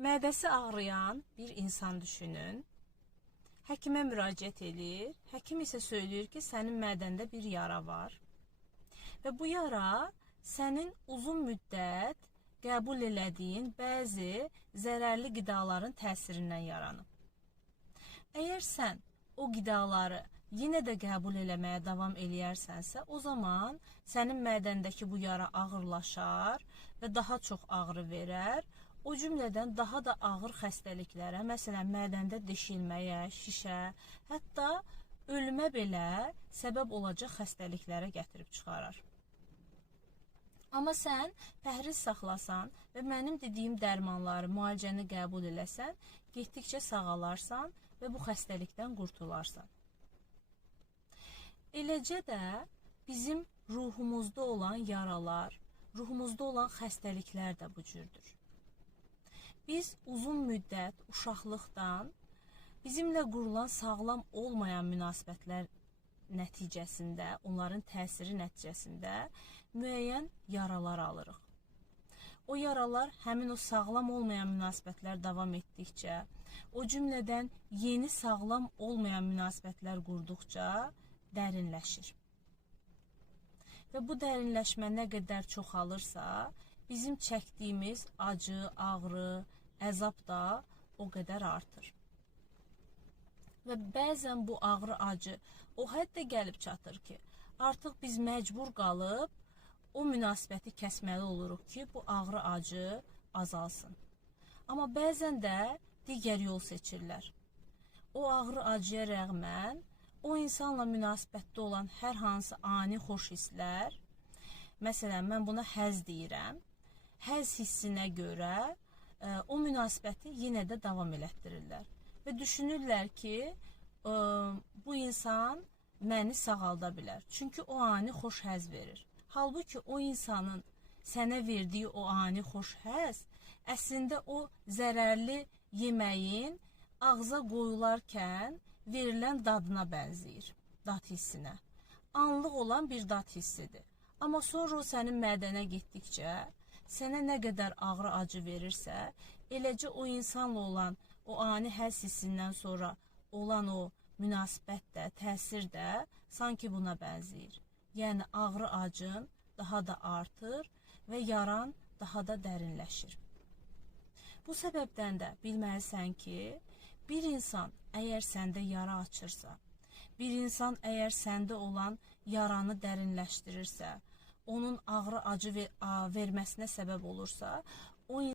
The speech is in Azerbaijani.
Mədəsi ağrıyan bir insan düşünün. Həkimə müraciət edir. Həkim isə söyləyir ki, sənin mədəndə bir yara var. Və bu yara sənin uzun müddət qəbul elədiyin bəzi zərərli qidaların təsirindən yaranıb. Əgər sən o qidaları yenə də qəbul eləməyə davam eləyərsənsə, o zaman sənin mədəndəki bu yara ağırlaşar və daha çox ağrı verər. O cümlədən daha da ağır xəstəliklərə, məsələn, mədəndə deşilməyə, şişə, hətta ölümə belə səbəb olacaq xəstəliklərə gətirib çıxarar. Amma sən pəhriz saxlasan və mənim dediyim dərmanları, müalicəni qəbul eləsən, getdikcə sağalarsan və bu xəstəlikdən qurtularsan. Eləcə də bizim ruhumuzda olan yaralar, ruhumuzda olan xəstəliklər də bu cürdür. Biz uzun müddət uşaqlıqdan bizimlə qurulan sağlam olmayan münasibətlər nəticəsində, onların təsiri nəticəsində müəyyən yaralar alırıq. O yaralar həmin o sağlam olmayan münasibətlər davam etdikcə, o cümlədən yeni sağlam olmayan münasibətlər qurduqca dərinləşir. Və bu dərinləşmə nə qədər çoxalırsa, bizim çəkdiyimiz acı, ağrı, əzab da o qədər artır. Və bəzən bu ağrı, acı o həddə gəlib çatır ki, artıq biz məcbur qalıb o münasibəti kəsməli oluruq ki, bu ağrı, acı azalsın. Amma bəzən də digər yol seçirlər. O ağrı, acıya rəğmən o insanla münasibətdə olan hər hansı ani xoş hisslər, məsələn, mən buna həzz deyirəm, həzz hissinə görə o münasibəti yenə də davam elətdirirlər. Və düşünürlər ki, bu insan məni sağalda bilər. Çünki o ani xoş həzz verir. Halbuki o insanın sənə verdiyi o ani xoş həzz əslində o zərərli yeməyin ağza qoyularkən verilən dadına bənzəyir, dad hissinə. Anlıq olan bir dad hissidir. Amma sonra o sənin mədənə getdikcə, sənə nə qədər ağrı, acı verirsə, eləcə o insanla olan o ani həzz hissindən sonra olan o münasibət də, təsir də sanki buna bənzəyir. Yəni ağrı, acın daha da artır və yaran daha da dərinləşir. Bu səbəbdən də bilməlisən ki, bir insan əgər səndə yara açırsa, bir insan əgər səndə olan yaranı dərinləşdirirsə, onun ağrı, acı verməsinə səbəb olursa,